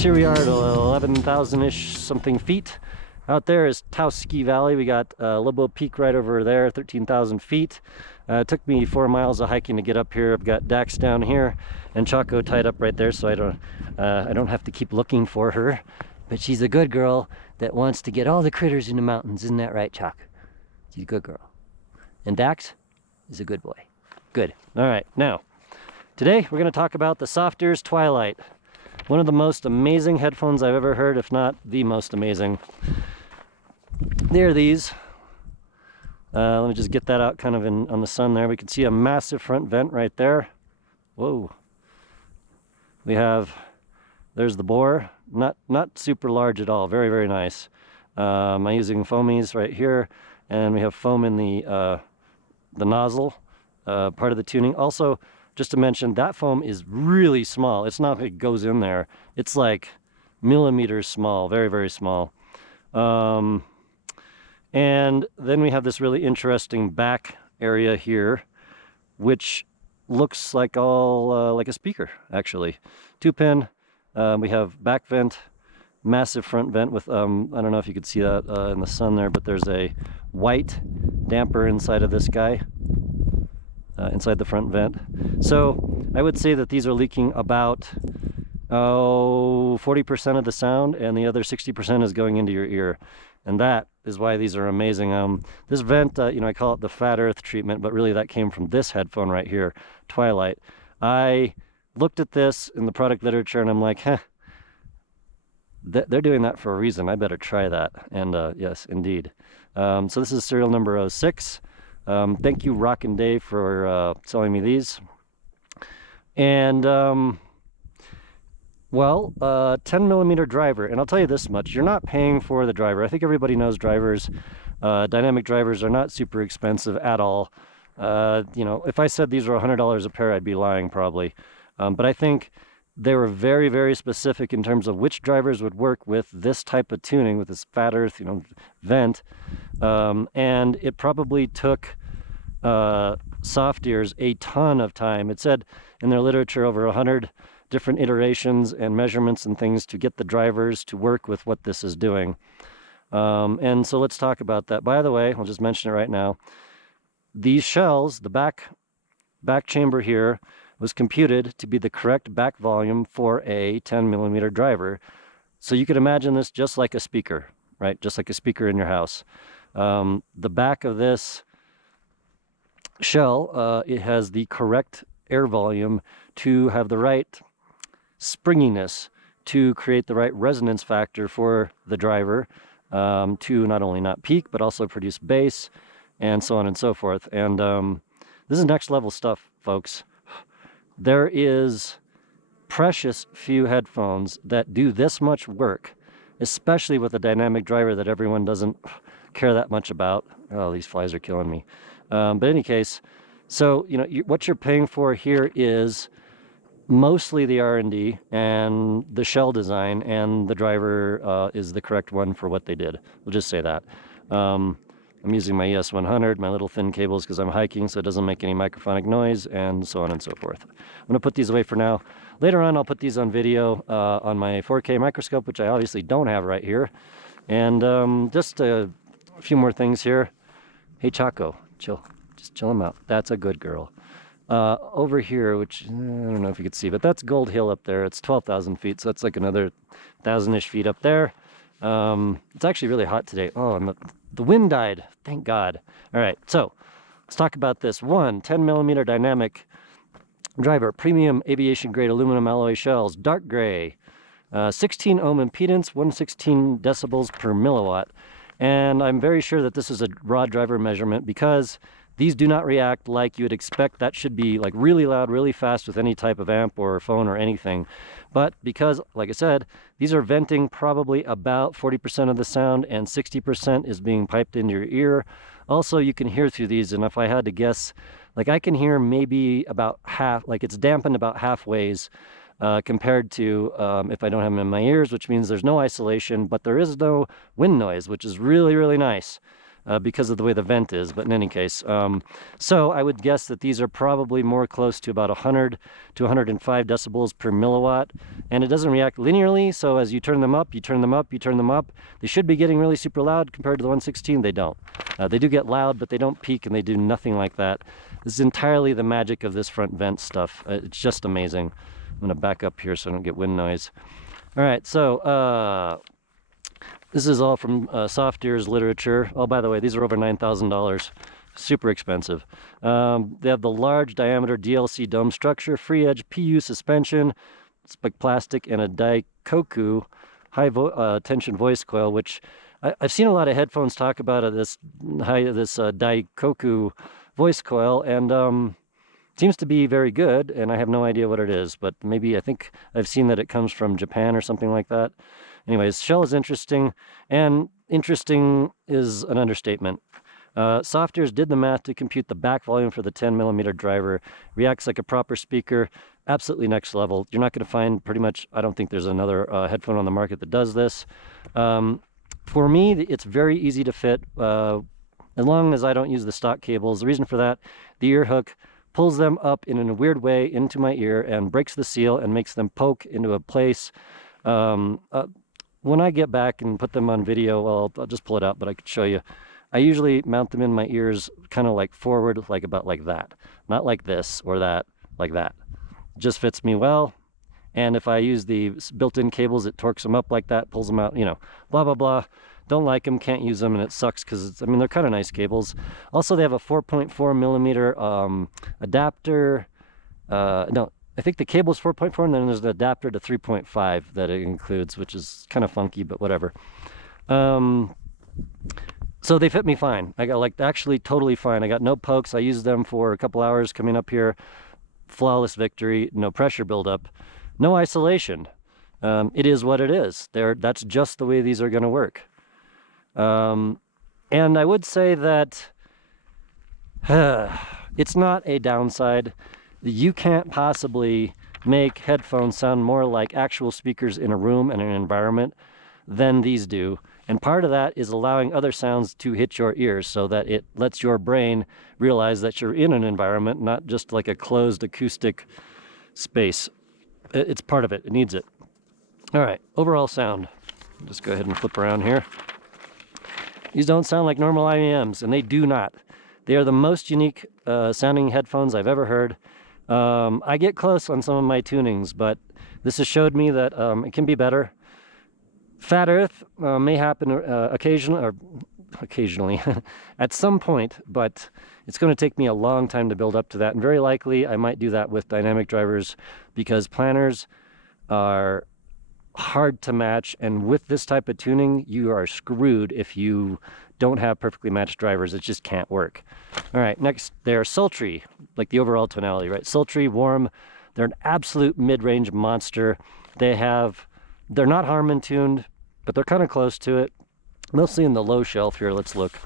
here we are at 11,000-ish something feet. Out there is Taoski Valley. We got Lobo Peak right over there, 13,000 feet. It took me 4 miles of hiking to get up here. I've got Dax down here and Choco tied up right there, so I don't have to keep looking for her. But she's a good girl that wants to get all the critters in the mountains. Isn't that right, Choc? She's a good girl. And Dax is a good boy. Good. All right, now, today we're going to talk about the Softears Twilight. One of the most amazing headphones I've ever heard, if not the most amazing. There are these. Let me just get that out kind of on the sun there. We can see a massive front vent right there. Whoa. We have, there's the bore. Not super large at all. Very, very nice. I'm using foamies right here. And we have foam in the nozzle, part of the tuning. Also, just to mention, that foam is really small. It's not like it goes in there. It's like millimeters small, very, very small. And then we have this really interesting back area here, which looks like all like a speaker, actually. 2-pin. We have back vent, massive front vent with, I don't know if you could see that in the sun there, but there's a white damper inside of this guy, inside the front vent. So I would say that these are leaking about 40% of the sound, and the other 60% is going into your ear. And that is why these are amazing. This vent, you know, I call it the fat earth treatment, but really that came from this headphone right here, Twilight. I looked at this in the product literature and I'm like, they're doing that for a reason. I better try that. And yes, indeed. So this is serial number 06. Thank you, Rockin' Dave, for selling me these. And well, 10mm driver, and I'll tell you this much, you're not paying for the driver. I think everybody knows drivers, dynamic drivers are not super expensive at all. You know, if I said these were $100 a pair, I'd be lying probably. But I think they were very, very specific in terms of which drivers would work with this type of tuning, with this fat earth, you know, vent. And it probably took Softears a ton of time. It said in their literature over 100 different iterations and measurements and things to get the drivers to work with what this is doing. And so let's talk about that. By the way, I'll just mention it right now. These shells, the back chamber here, was computed to be the correct back volume for a 10mm driver. So you could imagine this just like a speaker, right? Just like a speaker in your house. The back of this shell, it has the correct air volume to have the right springiness to create the right resonance factor for the driver, to not only not peak, but also produce bass, and so on and so forth. And this is next level stuff, folks. There is precious few headphones that do this much work, especially with a dynamic driver that everyone doesn't care that much about. Oh, these flies are killing me. But in any case, so, you know, what you're paying for here is mostly the R&D and the shell design, and the driver is the correct one for what they did. We'll just say that. I'm using my ES100, my little thin cables, because I'm hiking, so it doesn't make any microphonic noise, and so on and so forth. I'm going to put these away for now. Later on, I'll put these on video on my 4K microscope, which I obviously don't have right here. And just a few more things here. Hey, Choco, chill. Just chill him out. That's a good girl. Over here, which I don't know if you could see, but that's Gold Hill up there. It's 12,000 feet, so that's like another 1,000-ish feet up there. It's actually really hot today. Oh, and the wind died. Thank God. All right, so let's talk about this. 10mm dynamic driver, premium aviation grade aluminum alloy shells, dark gray, 16 ohm impedance, 116 decibels per milliwatt. And I'm very sure that this is a raw driver measurement because these do not react like you would expect. That should be like really loud, really fast with any type of amp or phone or anything. But because, like I said, these are venting probably about 40% of the sound and 60% is being piped into your ear. Also, you can hear through these, and if I had to guess, like I can hear maybe about half, like it's dampened about halfways compared to if I don't have them in my ears, which means there's no isolation, but there is no wind noise, which is really, really nice. because of the way the vent is, but in any case. So I would guess that these are probably more close to about 100 to 105 decibels per milliwatt, and it doesn't react linearly, so as you turn them up, you turn them up, you turn them up, they should be getting really super loud compared to the 116. They don't. They do get loud, but they don't peak, and they do nothing like that. This is entirely the magic of this front vent stuff. It's just amazing. I'm going to back up here so I don't get wind noise. All right, so this is all from Softears literature. Oh, by the way, these are over $9,000. Super expensive. They have the large diameter DLC dome structure, free edge PU suspension, spec plastic, and a Daikoku high tension voice coil, which I've seen a lot of headphones talk about this Daikoku voice coil, and seems to be very good, and I have no idea what it is, but maybe I think I've seen that it comes from Japan or something like that. Anyways, shell is interesting, and interesting is an understatement. Softears did the math to compute the back volume for the 10mm driver. Reacts like a proper speaker. Absolutely next level. You're not going to find pretty much, I don't think there's another headphone on the market that does this. For me, it's very easy to fit as long as I don't use the stock cables. The reason for that, the ear hook pulls them up in a weird way into my ear and breaks the seal and makes them poke into a place. When I get back and put them on video, well, I'll just pull it out, but I could show you. I usually mount them in my ears kind of like forward, like about like that. Not like this or that, like that. It just fits me well. And if I use the built-in cables, it torques them up like that, pulls them out, you know, blah, blah, blah. Don't like them, can't use them, and it sucks because, I mean, they're kind of nice cables. Also, they have a 4.4mm adapter. No, I think the cable's 4.4, and then there's an adapter to 3.5 that it includes, which is kind of funky, but whatever. So they fit me fine. I got like actually totally fine. I got no pokes. I used them for a couple hours coming up here. Flawless victory, no pressure buildup, no isolation. It is what it is. That's just the way these are going to work. And I would say that it's not a downside. You can't possibly make headphones sound more like actual speakers in a room and an environment than these do. And part of that is allowing other sounds to hit your ears so that it lets your brain realize that you're in an environment, not just like a closed acoustic space. It's part of it. It needs it. All right, overall sound. Just go ahead and flip around here. These don't sound like normal IEMs, and they do not. They are the most unique sounding headphones I've ever heard. I get close on some of my tunings, but this has showed me that it can be better. Fat Earth may happen occasionally at some point, but it's going to take me a long time to build up to that, and very likely I might do that with dynamic drivers because planners are hard to match, and with this type of tuning you are screwed if you don't have perfectly matched drivers. It just can't work. All right, next, they're sultry, like the overall tonality, right? Sultry, warm. They're an absolute mid-range monster. They're not Harman tuned, but they're kind of close to it. Mostly in the low shelf here. Let's look.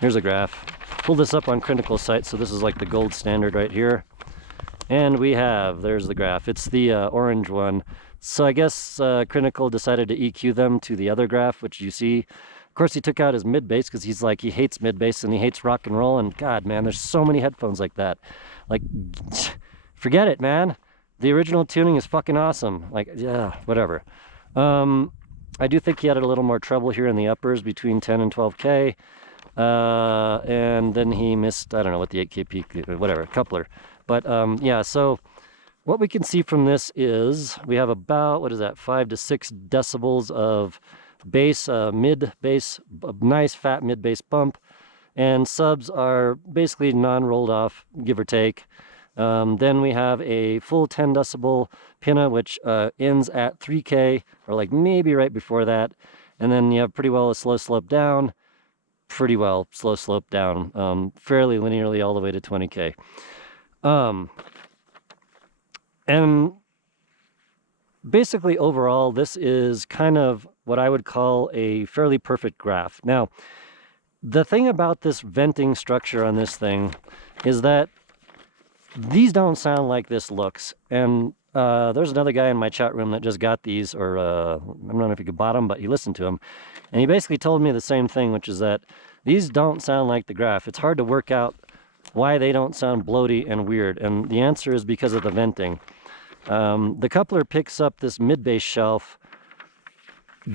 Here's a graph. Pull this up on Critical Site, so this is like the gold standard right here. And there's the graph. It's the orange one. So I guess Critical decided to EQ them to the other graph, which you see. Of course, he took out his mid-bass because he hates mid-bass and he hates rock and roll. And God, man, there's so many headphones like that. Like, forget it, man. The original tuning is fucking awesome. Like, yeah, whatever. I do think he had a little more trouble here in the uppers between 10 and 12K. And then he missed, I don't know what the 8K peak, whatever, coupler. But yeah, so what we can see from this is we have about, 5 to 6 decibels of bass, mid-bass, nice fat mid-bass bump. And subs are basically non-rolled off, give or take. Then we have a full 10 decibel pinna, which ends at 3K, or like maybe right before that. And then you have pretty well a slow slope down, fairly linearly all the way to 20K. And basically overall, this is kind of what I would call a fairly perfect graph. Now, the thing about this venting structure on this thing is that these don't sound like this looks, and there's another guy in my chat room that just got these, or I don't know if he bought them, but he listened to them. And he basically told me the same thing, which is that these don't sound like the Graph. It's hard to work out why they don't sound bloaty and weird. And the answer is because of the venting. The coupler picks up this mid-bass shelf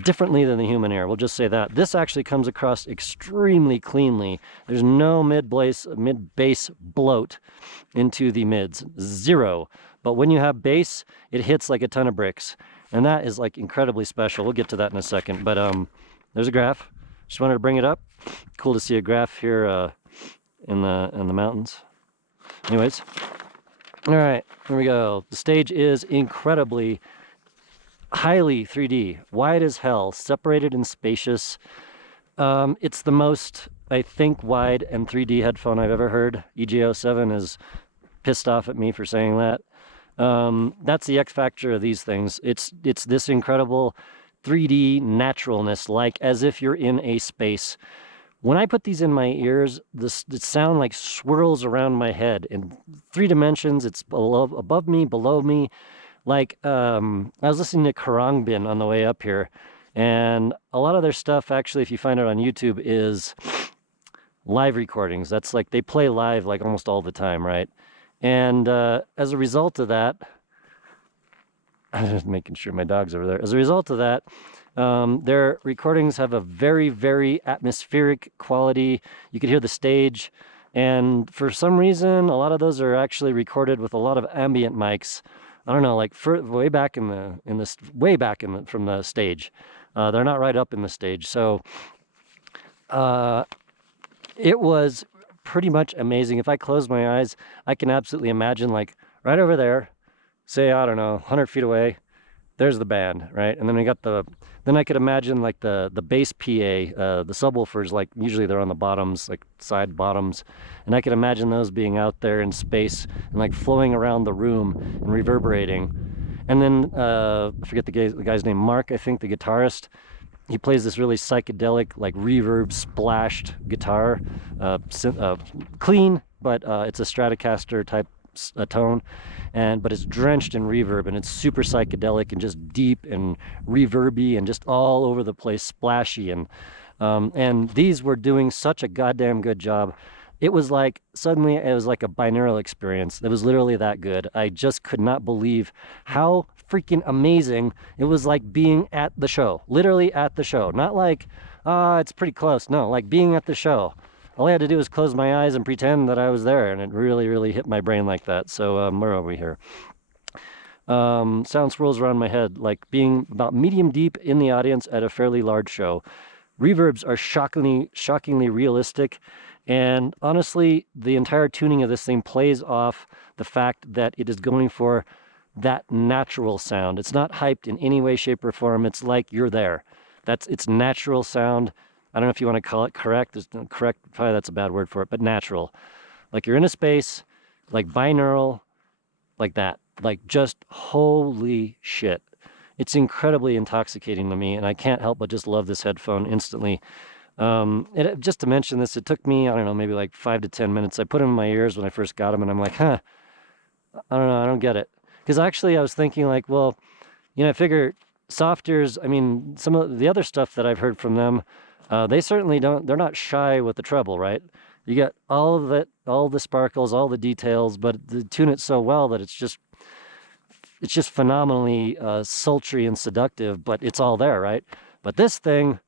differently than the human ear. We'll just say that. This actually comes across extremely cleanly. There's no mid-bass bloat into the mids. Zero. But when you have bass, it hits like a ton of bricks. And that is like incredibly special. We'll get to that in a second. But there's a Graph. Just wanted to bring it up. Cool to see a Graph here in the mountains. Anyways. All right, here we go. The stage is incredibly highly 3D, wide as hell, separated and spacious. It's the most, I think, wide and 3D headphone I've ever heard. EJ07 is pissed off at me for saying that. That's the X factor of these things. It's this incredible 3D naturalness, like as if you're in a space. When I put these in my ears, the sound like swirls around my head in 3 dimensions. It's above me, below me. Like, I was listening to Karangbin on the way up here, and a lot of their stuff, actually, if you find it on YouTube, is live recordings. That's like, they play live like almost all the time, right? And as a result of that, I'm just making sure my dog's over there. As a result of that, their recordings have a very, very atmospheric quality. You could hear the stage, and for some reason, a lot of those are actually recorded with a lot of ambient mics. I don't know, like way back from the stage. They're not right up in the stage. So it was pretty much amazing. If I close my eyes, I can absolutely imagine, like right over there, say, I don't know, 100 feet away, there's the band, right? And then then I could imagine like the bass PA, the subwoofers, like usually they're on the bottoms, like side bottoms. And I could imagine those being out there in space and like flowing around the room and reverberating. And then, I forget the guy's name, Mark, I think, the guitarist. He plays this really psychedelic, like reverb splashed guitar, clean, but it's a Stratocaster type tone, but it's drenched in reverb, and it's super psychedelic and just deep and reverby and just all over the place, splashy, and these were doing such a goddamn good job. It was like, suddenly it was like a binaural experience. It was literally that good. I just could not believe how freaking amazing it was, like being at the show, literally at the show. Not like, it's pretty close. No, like being at the show. All I had to do was close my eyes and pretend that I was there, and it really, really hit my brain like that. So where are we here? Sound swirls around my head, like being about medium deep in the audience at a fairly large show. Reverbs are shockingly realistic, and honestly, the entire tuning of this thing plays off the fact that it is going for that natural sound. It's not hyped in any way, shape, or form. It's like you're there. It's natural sound. I don't know if you want to call it correct. Correct, probably that's a bad word for it, but natural. Like you're in a space, like binaural, like that. Like just holy shit. It's incredibly intoxicating to me, and I can't help but just love this headphone instantly. Just to mention this, it took me, I don't know, maybe like 5 to 10 minutes. I put them in my ears when I first got them, and I'm like, I don't know, I don't get it. Because actually I was thinking like, well, I figure Softears, I mean, some of the other stuff that I've heard from them, they certainly they're not shy with the treble, right? You get all of it, all the sparkles, all the details, but they tune it so well that it's just phenomenally sultry and seductive, but it's all there, right? But this thing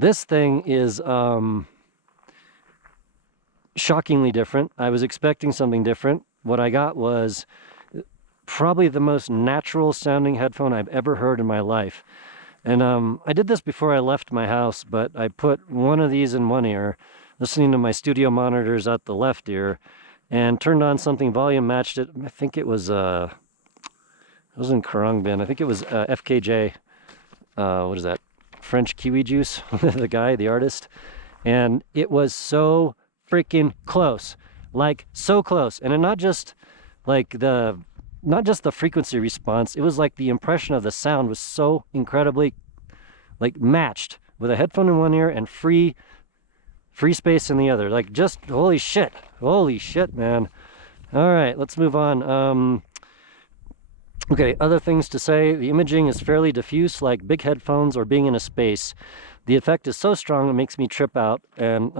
is shockingly different. I was expecting something different. What I got was probably the most natural sounding headphone I've ever heard in my life. And I did this before I left my house, but I put one of these in one ear, listening to my studio monitors at the left ear, and turned on something, volume matched it. I think it was in Karangbin. I think it was FKJ. What is that? French Kiwi Juice, the artist. And it was so freaking close. Like, so close. And not just the frequency response, it was like the impression of the sound was so incredibly like matched, with a headphone in one ear and free space in the other. Like, just holy shit, man. All right, let's move on. Okay, other things to say. The imaging is fairly diffuse, like big headphones or being in a space. The effect is so strong it makes me trip out, and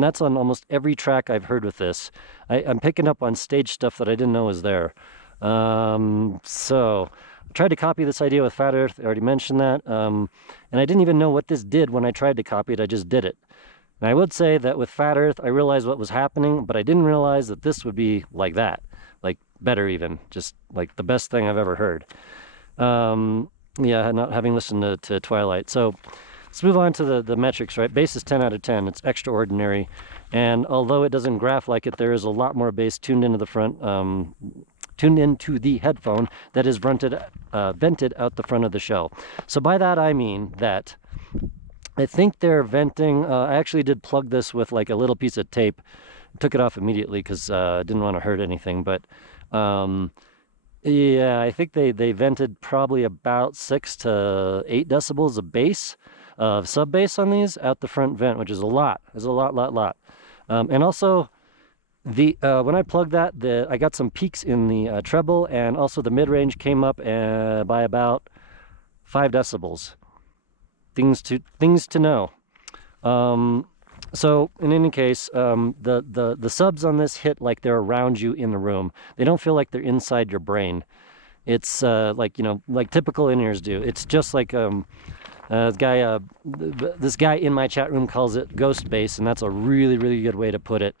that's on almost every track I've heard with this. I'm picking up on stage stuff that I didn't know was there. So I tried to copy this idea with Fat Earth. I already mentioned that, and I didn't even know what this did when I tried to copy it. I just did it. And I would say that with Fat Earth, I realized what was happening, but I didn't realize that this would be like that, like better even, just like the best thing I've ever heard. Yeah, not having listened to Twilight. So let's move on to the metrics, right? Bass is 10 out of 10. It's extraordinary. And although it doesn't graph like it, there is a lot more bass tuned into the front, tuned into the headphone that is vented out the front of the shell. So by that I mean that I think they're venting. I actually did plug this with like a little piece of tape. Took it off immediately because I didn't want to hurt anything. But yeah, I think they vented probably about 6 to 8 decibels of bass, of sub bass on these out the front vent, which is a lot. It's a lot. And also, when I plugged that, I got some peaks in the treble, and also the mid range came up by about 5 decibels. Things to know. So in any case, the subs on this hit like they're around you in the room. They don't feel like they're inside your brain. It's like, you know, like typical in-ears do. It's just like this guy in my chat room calls it ghost bass, and that's a really good way to put it.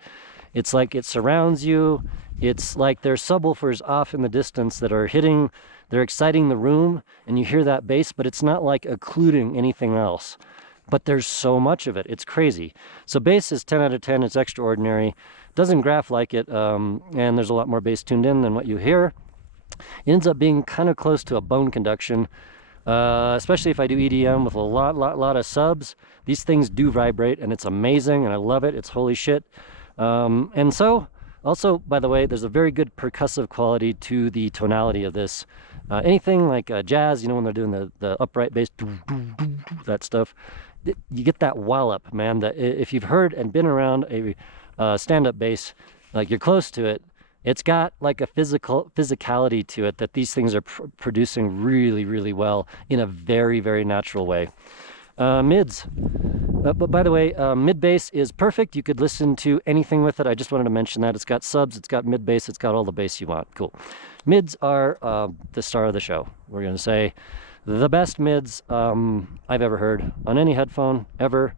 It's like it surrounds you. It's like there's subwoofers off in the distance that are hitting, they're exciting the room, and you hear that bass, but it's not like occluding anything else. But there's so much of it. It's crazy. So bass is 10 out of 10. It's extraordinary. Doesn't graph like it, and there's a lot more bass tuned in than what you hear. It ends up being kind of close to a bone conduction, especially if I do EDM with a lot of subs. These things do vibrate, and it's amazing, and I love it. It's holy shit. And so, also, by the way, there's a very good percussive quality to the tonality of this. Anything like jazz, you know, when they're doing the upright bass, that stuff, you get that wallop, man. That if you've heard and been around a stand-up bass, like you're close to it, it's got like a physicality to it that these things are producing really well in a very natural way. Mids. But by the way, mid bass is perfect. You could listen to anything with it. I just wanted to mention that. It's got subs, it's got mid bass, it's got all the bass you want. Cool. Mids are the star of the show. We're going to say the best mids I've ever heard on any headphone, ever.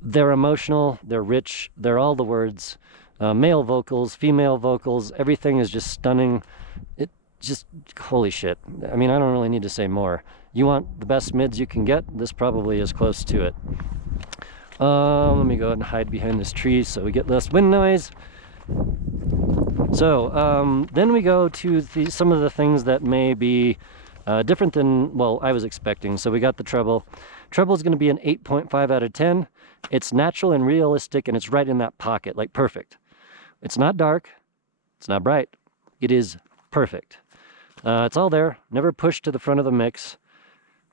They're emotional, they're rich, they're all the words. Male vocals, female vocals, everything is just stunning. It just, holy shit. I mean, I don't really need to say more. You want the best mids you can get, this probably is close to it. Let me go ahead and hide behind this tree so we get less wind noise. So then we go to some of the things that may be different than, well, I was expecting. So we got the treble. Treble is going to be an 8.5 out of 10. It's natural and realistic, and it's right in that pocket, like perfect. It's not dark. It's not bright. It is perfect. It's all there, never pushed to the front of the mix,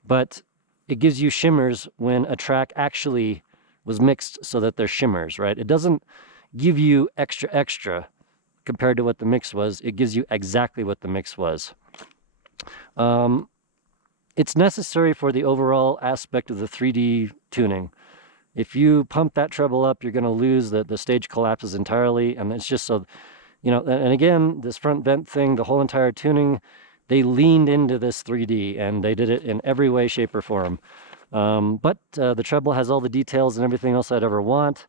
but it gives you shimmers when a track actually was mixed so that there's shimmers, right? It doesn't give you extra compared to what the mix was. It gives you exactly what the mix was. It's necessary for the overall aspect of the 3D tuning. If you pump that treble up, you're going to lose the stage collapses entirely, and it's just so, you know, and again, this front vent thing, the whole entire tuning, they leaned into this 3D, and they did it in every way, shape, or form. But the treble has all the details and everything else I'd ever want.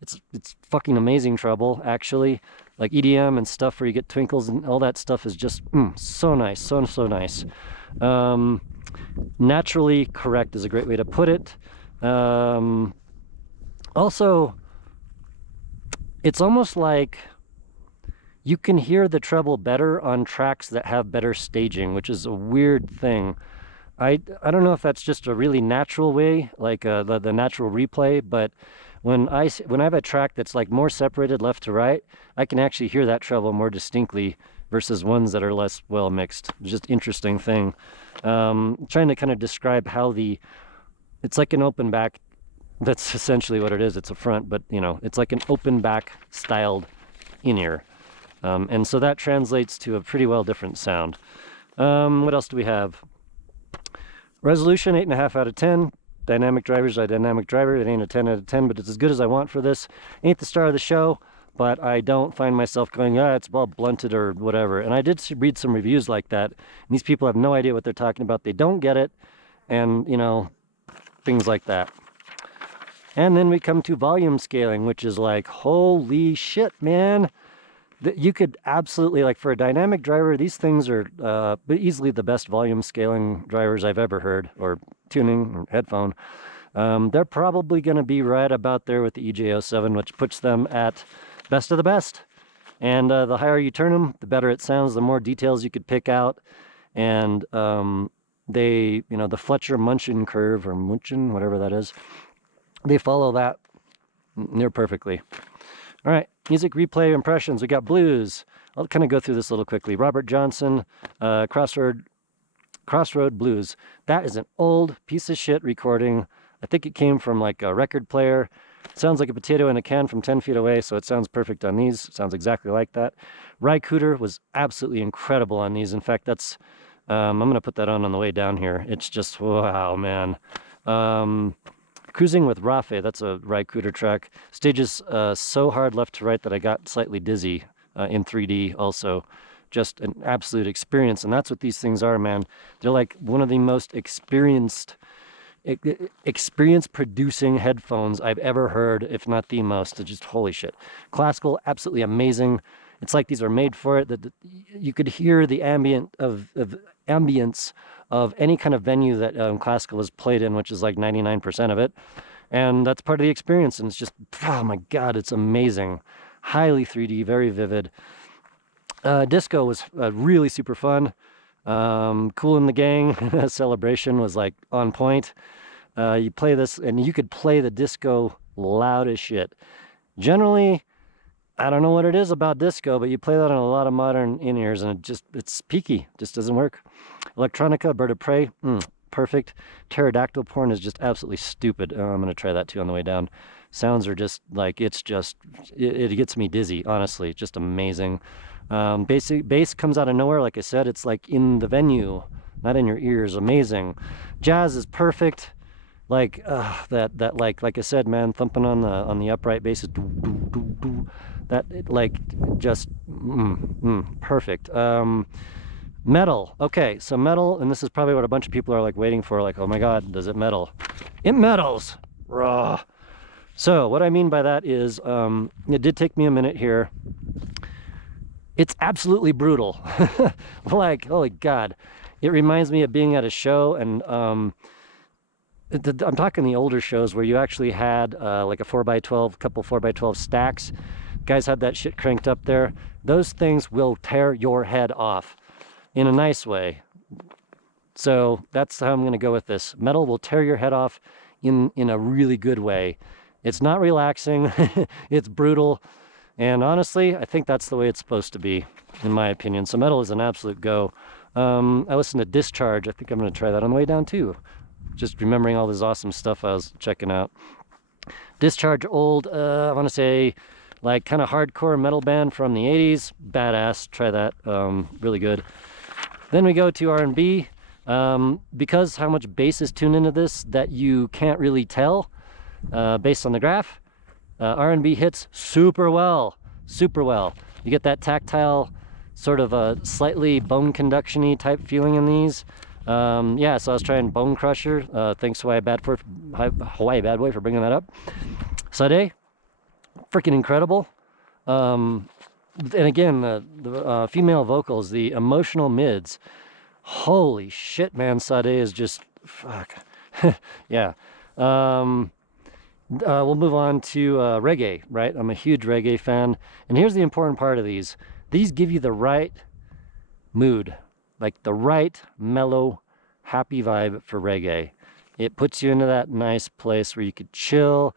It's fucking amazing treble, actually. Like EDM and stuff where you get twinkles and all that stuff is just so nice, so nice. Naturally correct is a great way to put it. Also, it's almost like you can hear the treble better on tracks that have better staging, which is a weird thing. I don't know if that's just a really natural way, like the natural replay, but when I have a track that's like more separated left to right, I can actually hear that treble more distinctly versus ones that are less well mixed. It's just an interesting thing. Trying to kind of describe how it's like an open back. That's essentially what it is. It's a front, but you know, it's like an open back styled in-ear. And so that translates to a pretty well different sound. What else do we have? Resolution, 8.5 out of 10. Dynamic driver's a dynamic driver. It ain't a 10 out of 10, but it's as good as I want for this. Ain't the star of the show, but I don't find myself going, it's all blunted or whatever. And I did read some reviews like that. And these people have no idea what they're talking about. They don't get it. And, things like that. And then we come to volume scaling, which is like, holy shit, man. You could absolutely, like for a dynamic driver, these things are easily the best volume scaling drivers I've ever heard, or tuning, or headphone. They're probably going to be right about there with the EJ07, which puts them at best of the best. And the higher you turn them, the better it sounds, the more details you could pick out. And the Fletcher-Munchin curve, or Munchin, whatever that is, they follow that near perfectly. All right, music replay impressions. We got blues. I'll kind of go through this a little quickly. Robert Johnson, Crossroad Blues. That is an old piece of shit recording. I think it came from like a record player. It sounds like a potato in a can from 10 feet away, so it sounds perfect on these. It sounds exactly like that. Ry Cooder was absolutely incredible on these. In fact, that's I'm going to put that on the way down here. It's just, wow, man. Cruising with Rafe, that's a Ry Cooder track. Stages so hard left to right that I got slightly dizzy in 3D also. Just an absolute experience, and that's what these things are, man. They're like one of the most experience producing headphones I've ever heard, if not the most. It's just holy shit. Classical, absolutely amazing. It's like these are made for it. That you could hear the ambience of any kind of venue that classical is played in, which is like 99% of it. And that's part of the experience. And it's just, oh my God, it's amazing. Highly 3D, very vivid. Disco was really super fun. Cool in the Gang Celebration was like on point. You play this and you could play the disco loud as shit. Generally, I don't know what it is about disco, but you play that on a lot of modern in-ears and it's peaky, just doesn't work. Electronica, Bird of Prey, perfect. Pterodactyl Porn is just absolutely stupid. I'm going to try that too on the way down. Sounds are just like, it gets me dizzy, honestly, just amazing. Bass comes out of nowhere, like I said, it's like in the venue, not in your ears, amazing. Jazz is perfect. Like like I said, man, thumping on the upright bass is that just perfect. Metal. Okay, so metal, and this is probably what a bunch of people are like waiting for, like, oh my God, does it metal? It metals. Raw. So what I mean by that is, it did take me a minute here. It's absolutely brutal. Like, holy God. It reminds me of being at a show, and I'm talking the older shows where you actually had like a 4x12, couple 4x12 stacks. Guys had that shit cranked up there. Those things will tear your head off in a nice way. So that's how I'm going to go with this. Metal will tear your head off in a really good way. It's not relaxing. It's brutal. And honestly, I think that's the way it's supposed to be, in my opinion. So metal is an absolute go. I listened to Discharge. I think I'm going to try that on the way down too. Just remembering all this awesome stuff I was checking out. Discharge, old, I want to say, like kind of hardcore metal band from the 80s. Badass. Try that. Really good. Then we go to R&B. Because how much bass is tuned into this that you can't really tell based on the graph, R&B hits super well. You get that tactile, sort of a slightly bone conduction-y type feeling in these. Yeah, so I was trying Bone Crusher. Thanks to Hawaii Bad Boy for bringing that up. Sade, freaking incredible. And again, the female vocals, the emotional mids. Holy shit, man, Sade is just, fuck. Yeah. We'll move on to reggae, right? I'm a huge reggae fan. And here's the important part of these. These give you the right mood, like the right mellow, happy vibe for reggae. It puts you into that nice place where you could chill.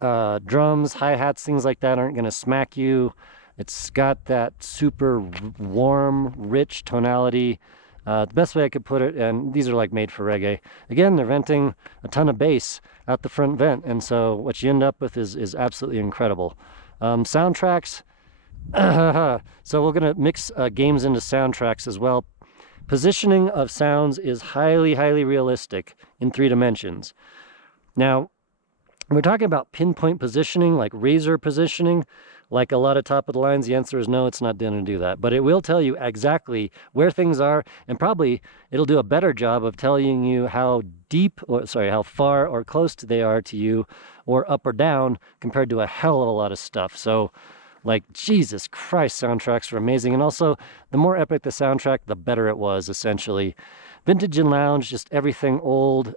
Drums, hi-hats, things like that aren't going to smack you. It's got that super warm, rich tonality. The best way I could put it, and these are like made for reggae. Again, they're venting a ton of bass out the front vent, and so what you end up with is absolutely incredible. Soundtracks, So we're going to mix games into soundtracks as well. Positioning of sounds is highly, highly realistic in 3 dimensions. Now, we're talking about pinpoint positioning, like razor positioning, like a lot of top of the lines. The answer is no, it's not going to do that. But it will tell you exactly where things are, and probably it'll do a better job of telling you how how far or close they are to you, or up or down, compared to a hell of a lot of stuff. So, like, Jesus Christ, soundtracks are amazing. And also, the more epic the soundtrack, the better it was, essentially. Vintage and lounge, just everything old,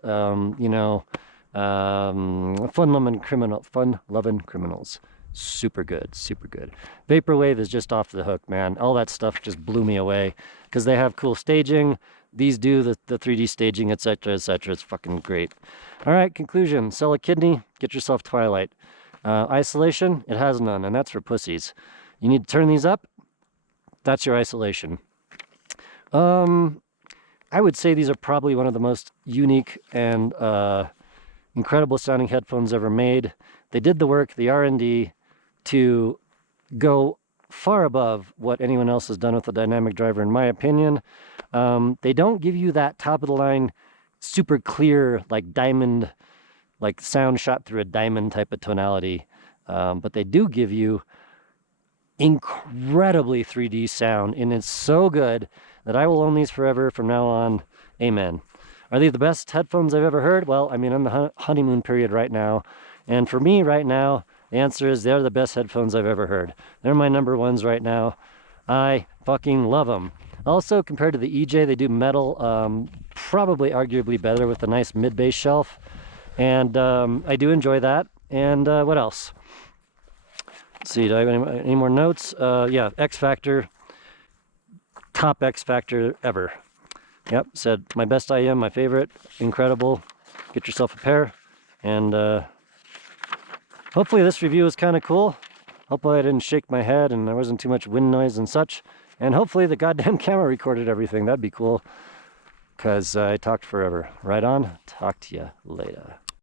fun-loving criminals. Super good, super good. Vaporwave is just off the hook, man. All that stuff just blew me away because they have cool staging. These do the 3D staging, etc., etc. It's fucking great. All right, conclusion. Sell a kidney, get yourself Twilight. Isolation, it has none, and that's for pussies. You need to turn these up. That's your isolation. I would say these are probably one of the most unique and incredible sounding headphones ever made. They did the work, the R&D, to go far above what anyone else has done with the dynamic driver, in my opinion. They don't give you that top of the line, super clear, like diamond, like sound shot through a diamond type of tonality. But they do give you incredibly 3D sound, and it's so good that I will own these forever from now on. Amen. Are they the best headphones I've ever heard? Well, I mean, I'm the honeymoon period right now. And for me right now, the answer is they're the best headphones I've ever heard. They're my number ones right now. I fucking love them. Also, compared to the EJ, they do metal, probably arguably better with a nice mid-bass shelf. And I do enjoy that. And what else? Let's see, do I have any more notes? Yeah, X Factor. Top X Factor ever. Yep, said my best IEM, my favorite. Incredible. Get yourself a pair. And hopefully this review was kind of cool. Hopefully I didn't shake my head and there wasn't too much wind noise and such. And hopefully the goddamn camera recorded everything. That'd be cool. Because I talked forever. Right on. Talk to you later.